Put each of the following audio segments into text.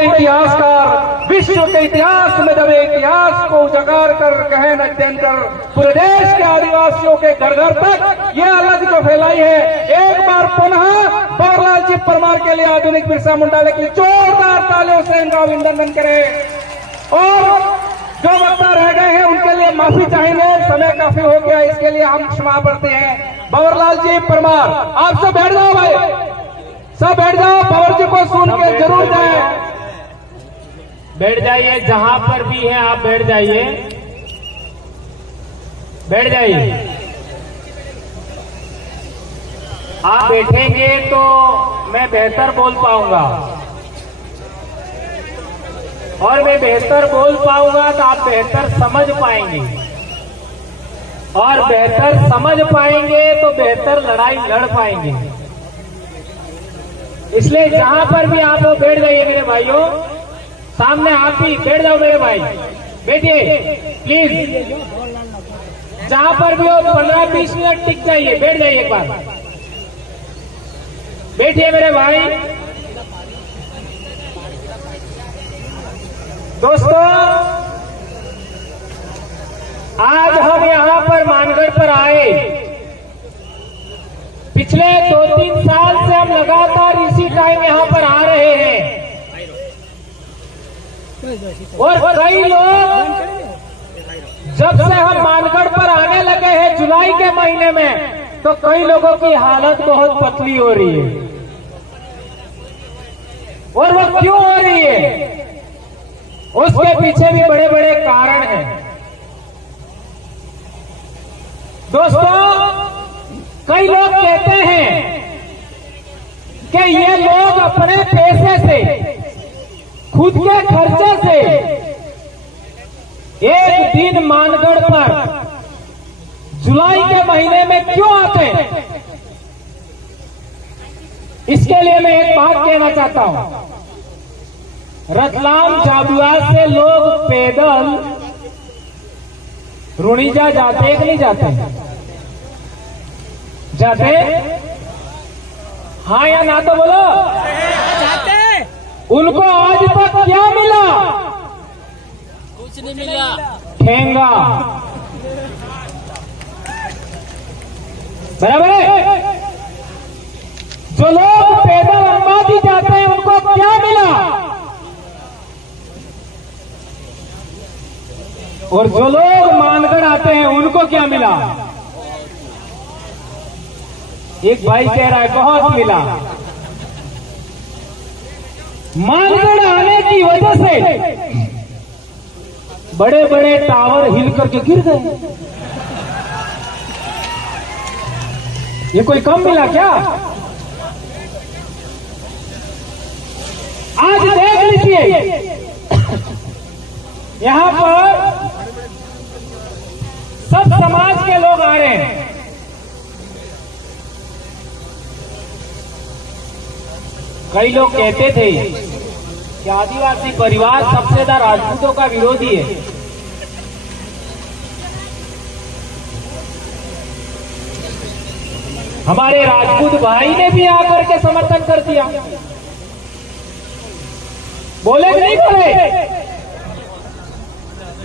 बड़े इतिहासकार विश्व के इतिहास में जब इतिहास को उजागर कर गहन अध्ययन कर पूरे देश के आदिवासियों के घर घर तक ये अलग जो फैलाई है, एक बार पुनः भंवरलाल जी परमार के लिए आधुनिक बिरसा मुंडा की जोरदार तालियों से इनका अभिनंदन करें। और जो वक्ता रह गए हैं उनके लिए माफी चाहेंगे, समय काफी हो गया, इसके लिए हम क्षमा करते हैं। भंवरलाल जी परमार, आप सब बैठ जाओ भाई, सब बैठ जाओ, भंवर जी को सुन के जरूर जाए। बैठ जाइए, जहां पर भी है आप बैठ जाइए, बैठ जाइए। आप बैठेंगे तो मैं बेहतर बोल पाऊंगा, और मैं बेहतर बोल पाऊंगा तो आप बेहतर समझ पाएंगे, और बेहतर समझ पाएंगे तो बेहतर लड़ाई लड़ पाएंगे। इसलिए जहां पर भी आप हो बैठ जाइए मेरे भाइयों, सामने आप ही बैठ जाओ मेरे भाई, बैठिए प्लीज। जहां पर भी हो 15-20 मिनट टिक जाइए, बैठ जाइए, एक बार बैठिए मेरे भाई। दोस्तों, आज हम यहां पर मानगढ़ पर आए, पिछले 2-3 साल से हम लगातार इसी टाइम यहां पर आ रहे हैं, और कई लोग जब से हम मानगढ़ पर आने लगे हैं जुलाई के महीने में, तो कई लोगों की हालत बहुत पतली हो रही है। और वो क्यों हो रही है, उसके पीछे भी बड़े बड़े कारण हैं। दोस्तों, कई लोग कहते हैं कि ये लोग अपने पैसे से, खुद के खर्चे से एक दिन मानगढ़ पर जुलाई के महीने में क्यों आते हैं। इसके लिए मैं एक बात कहना चाहता हूं। रतलाम झाबुआ से लोग पैदल रुणीजा जाते कि नहीं जाते? जाते? हाँ या ना तो बोलो। जाते। उनको आज तक क्या मिला? कुछ नहीं मिला। ठेंगा। बराबर है? जो लोग पैदल अंबाजी जाते हैं उनको क्या मिला, और जो लोग मानगढ़ आते हैं उनको क्या मिला? एक भाई कह रहा है बहुत मिला। मानगढ़ आने की वजह से बड़े बड़े टावर हिल करके गिर गए। ये कोई कम मिला क्या? आज देख लीजिए, यहां पर सब समाज के लोग आ रहे हैं। कई लोग कहते थे कि आदिवासी परिवार सबसे ज्यादा राजपूतों का विरोधी है। हमारे राजपूत भाई ने भी आकर के समर्थन कर दिया। बोले कि नहीं बोले?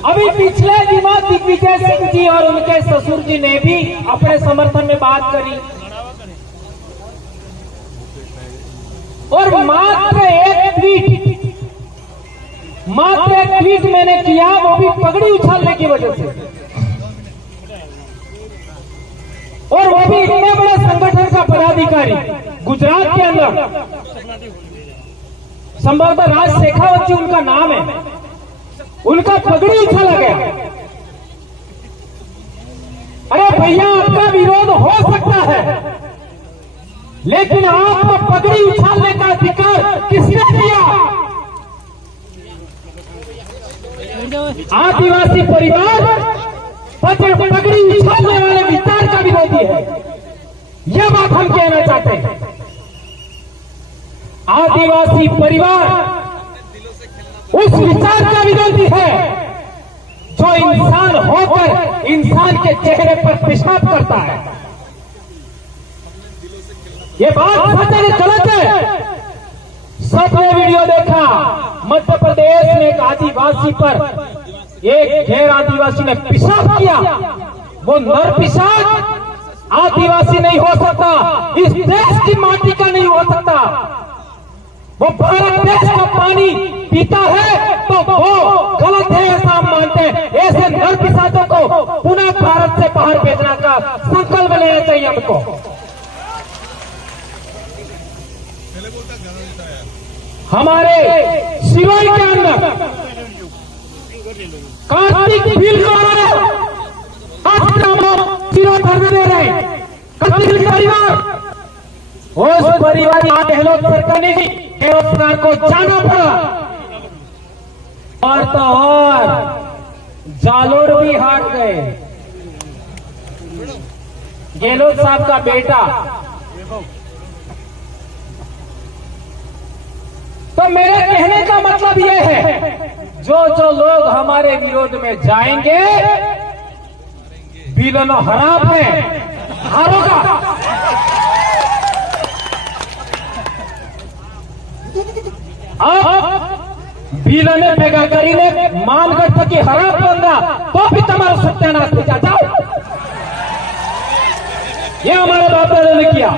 अभी पिछले दिनों दिग्विजय सिंह जी और उनके ससुर जी ने भी अपने समर्थन में बात करी, और मात्र एक ट्वीट मैंने किया, वो भी पगड़ी उछालने की वजह से, और वो भी इतने बड़े संगठन का पदाधिकारी गुजरात के अंदर, संभवतः राज शेखावत जी उनका नाम है, उनका पगड़ी उछाला गया। अरे भैया, आपका विरोध हो सकता है, लेकिन आपको पगड़ी उछालने का अधिकार किसने दिया? आदिवासी परिवार पगड़ी उछालने वाले विचार का विरोधी है, यह बात हम कहना चाहते हैं। आदिवासी परिवार उस विचार का विरोधी है जो इंसान होकर इंसान के चेहरे पर पेशाब करता है। ये बात सच है कि गलत है? सबने वीडियो देखा, मध्य प्रदेश में एक आदिवासी पर एक गैर आदिवासी ने पेशाब किया, वो नर पेशाब आदिवासी नहीं हो सकता, इस देश की माटी का नहीं हो सकता। वो भारत देश का पानी पीता है तो वो गलत है ऐसा हम मानते हैं। ऐसे नर पिशाचों को पुनः भारत से बाहर भेजना का संकल्प लेना चाहिए हमको। हमारे सिरोही के अंदर कार्तिक बिल को सिरोही धरने दे रहे हैं। कार्तिक परिवार उस परिवार गहलोत सरकार ने गहलोत सरकार को जाना पड़ा, और तो और जालोर भी हार गए। गहलोत साहब का बेटा। तो मेरे कहने का मतलब यह है, जो जो लोग हमारे विरोध में जाएंगे विलनो हराम है, हारोगा। अब बिलने भेगा करीने मानगढ़ की हराम बंदा तो भी तुम्हारा सत्यानाश हो जाओ। ये हमारे बाप दादा ने किया।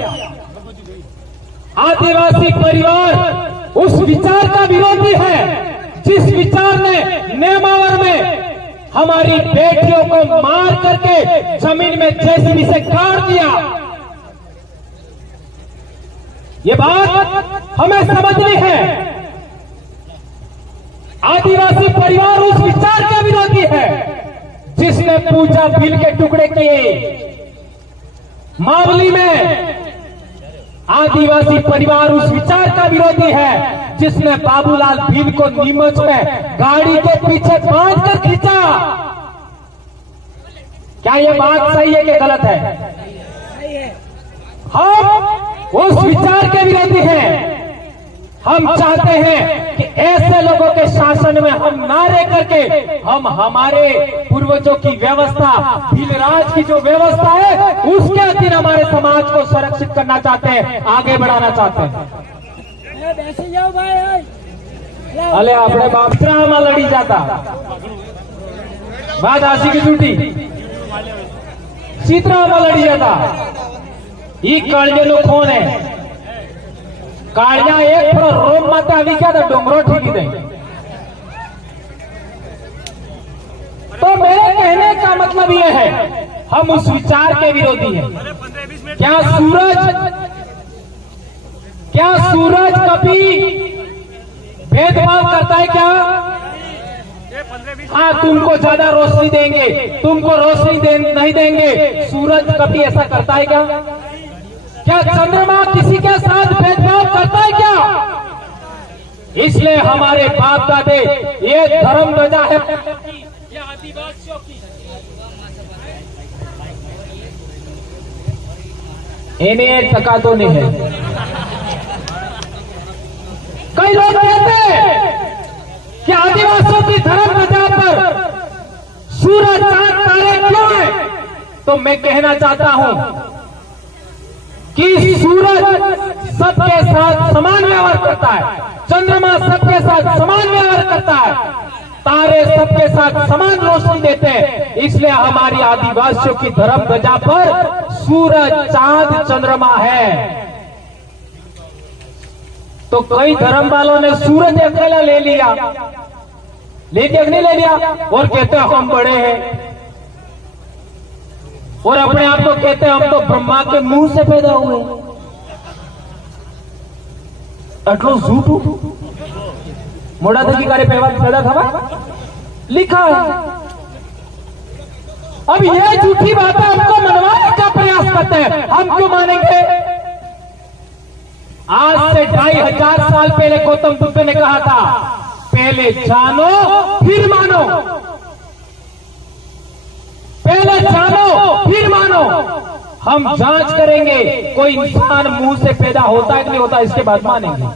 आदिवासी परिवार उस विचार का विरोधी है जिस विचार ने नेमावर में हमारी बेटियों को मार करके जमीन में जेसीबी से काट दिया। ये बात हमें समझनी है। आदिवासी परिवार उस विचार का विरोधी है जिसने पूजा भील के टुकड़े किए। मावली में आदिवासी परिवार उस विचार का विरोधी है जिसने बाबूलाल भील को नीमच में गाड़ी के पीछे बांध कर खींचा। क्या ये बात सही है कि गलत है? हम उस विचार के विरोधी हैं। हम चाहते हैं कि ऐसे लोगों के शासन में हम ना रह करके हम हमारे पूर्वजों की व्यवस्था, भीलराज की जो व्यवस्था है उसके अधीन हमारे समाज को संरक्षित करना चाहते हैं, आगे बढ़ाना चाहते हैं। अले अपने बापरा में लड़ी जाता बात आशी की छुट्टी चित्रा में लड़ी जाता। ये कालजे नो खोन है कालिया एक थोड़ा रोम माता अभी क्या था डोंगरो ठीक ही तो मेरे कहने का मतलब यह है हम उस विचार के विरोधी हैं। क्या सूरज कभी भेदभाव करता है क्या? हाँ, तुमको ज्यादा रोशनी देंगे, तुमको रोशनी नहीं देंगे। सूरज कभी ऐसा करता है क्या? क्या चंद्रमा किसी के साथ भेदभाव करता है क्या? इसलिए हमारे बाप दादे ये धर्म ध्वजा है ये आदिवासियों की, इन्हें टका तो नहीं है। कई लोग कहते हैं कि आदिवासियों की धर्म ध्वजा पर सूरज चांद तारे क्यों है? तो मैं कहना चाहता हूं कि सूरज सबके साथ समान व्यवहार करता है, चंद्रमा सबके साथ समान व्यवहार करता है, तारे सबके साथ समान रोशनी देते हैं। इसलिए हमारी आदिवासियों की धर्म ध्वजा पर सूरज, चांद, चंद्रमा है। तो कई धर्म वालों ने सूरज अकेला ले लिया, लेकिन नहीं ले लिया और कहते हैं हम बड़े हैं, और अपने आप को कहते हैं हम तो ब्रह्मा के मुंह से पैदा हुए। अटलो झूठ मोड़ा तक कार्य पैदा खबर लिखा है। अब ये झूठी बातें हमको मनवाने का प्रयास करते हैं, हम क्यों मानेंगे? आज से 2500 साल पहले गौतम बुद्ध ने कहा था पहले जानो फिर मानो, पहले जानो फिर मानो। हम जांच करेंगे कोई इंसान मुंह से पैदा होता है कि नहीं होता, इसके बाद मानेंगे।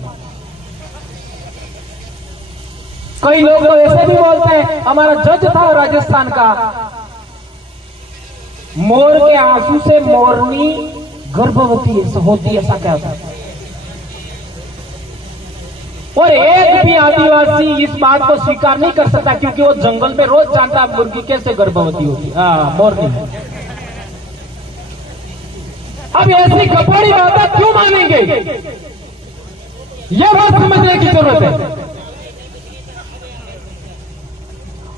कई लोग तो ऐसे भी बोलते हैं, हमारा जज था राजस्थान का, मोर के आंसू से मोरनी गर्भवती होती, ऐसा क्या होता है? और एक भी आदिवासी इस बात को स्वीकार नहीं कर सकता, क्योंकि वो जंगल में रोज जानता है मुर्गी कैसे गर्भवती होती है, मोरनी। अब ऐसी कपड़ी बातें क्यों मानेंगे, यह बात समझने की जरूरत है।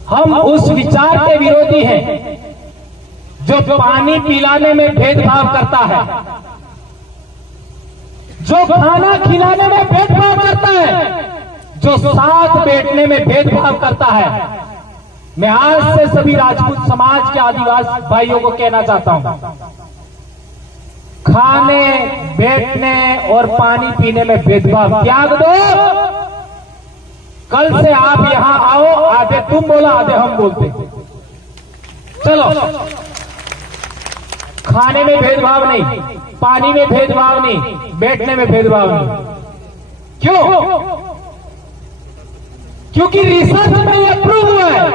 हम उस विचार के विरोधी हैं जो पानी पिलाने में भेदभाव करता है, जो खाना खिलाने में भेदभाव करता है, जो साथ बैठने में भेदभाव करता है। मैं आज से सभी राजपूत समाज के आदिवासी भाइयों को कहना चाहता हूं, खाने, बैठने और पानी पीने में भेदभाव त्याग दो। कल से आप यहां आओ, आधे तुम बोला आधे हम बोलते, चलो। खाने में भेदभाव नहीं, पानी में भेदभाव नहीं, बैठने में भेदभाव नहीं। क्यों? क्योंकि रिसर्च में यह प्रूव हुआ है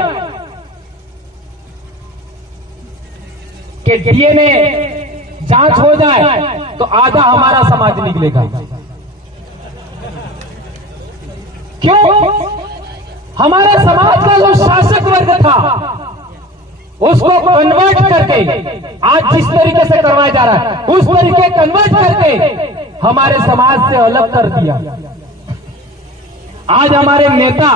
कि डीएनए जांच हो जाए तो आधा हमारा समाज निकलेगा। क्यों? हमारे समाज का जो शासक वर्ग था उसको कन्वर्ट करके आज जिस तरीके से करवाया जा रहा है, उस तरीके कन्वर्ट करके हमारे समाज से अलग कर दिया। आज हमारे नेता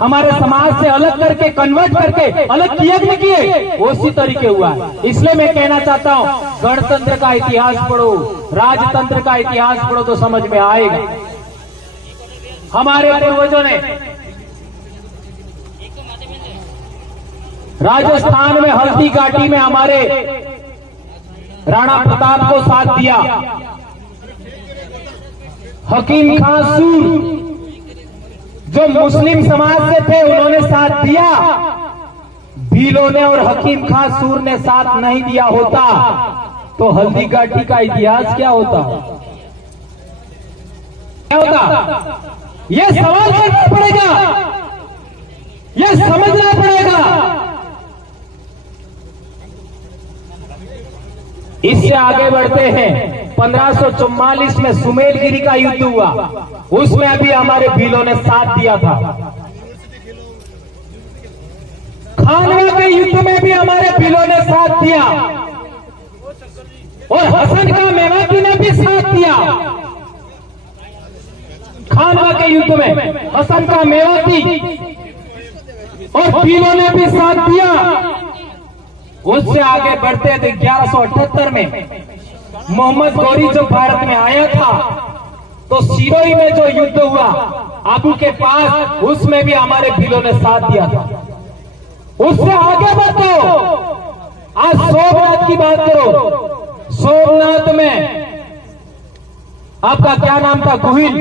हमारे समाज से अलग करके कन्वर्ट करके अलग किए नहीं किए, उसी तरीके हुआ है। इसलिए मैं कहना चाहता हूं, गणतंत्र का इतिहास पढ़ो, राजतंत्र का इतिहास पढ़ो तो समझ में आएगा। हमारे पूर्वजों ने राजस्थान में हल्दी घाटी में हमारे राणा प्रताप को साथ दिया। हकीम खां सूर जो मुस्लिम समाज से थे उन्होंने साथ दिया। भीलों ने और हकीम खां सूर ने साथ नहीं दिया होता तो हल्दी घाटी का इतिहास क्या होता? क्या होता? यह सवाल करना पड़ेगा, यह समझना पड़ेगा। इससे आगे बढ़ते हैं, 1544 में सुमेलगिरी का युद्ध हुआ, उसमें अभी हमारे भीलों ने साथ दिया था। खानवा के युद्ध में भी हमारे भीलों ने साथ दिया और हसन का मेवाती ने भी साथ दिया। खानवा के युद्ध में हसन का मेवाती और भीलों ने भी साथ दिया। उससे आगे बढ़ते थे 1178 में मोहम्मद गौरी जो भारत में आया था तो सिरोही में जो युद्ध हुआ आबू के पास, उसमें भी हमारे भीलों ने साथ दिया था। उससे आगे बढ़ो, आज सोमनाथ की बात करो। सोमनाथ में आपका क्या नाम था? गुहिल,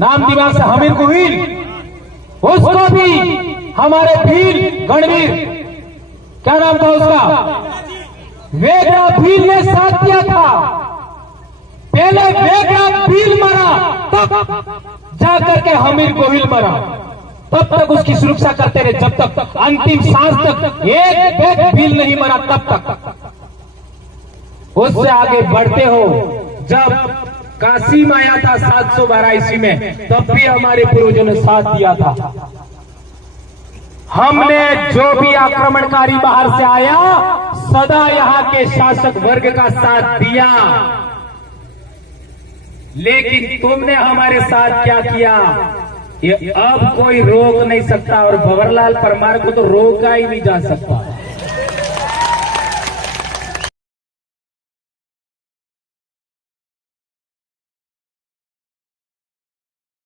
नाम दिमाग से हमीर गुहिल, उसको भी हमारे भील गणवीर, क्या नाम था उसका? वेगड़ा भील ने साथ दिया था। पहले वेगड़ा भील मरा, तब जाकर के हमीर गोहिल मरा। तब तक उसकी सुरक्षा करते रहे, जब तक अंतिम सांस तक एक वेग भील नहीं मरा, तब तक। उससे आगे बढ़ते हो, जब कासिम आया था 712 ईस्वी में, तब भी हमारे पूर्वजों ने साथ दिया था। हमने जो भी आक्रमणकारी बाहर से आया, सदा यहां के शासक वर्ग का साथ दिया। लेकिन तुमने हमारे साथ क्या किया, ये अब कोई रोक नहीं सकता, और भंवरलाल परमार को तो रोका ही नहीं जा सकता।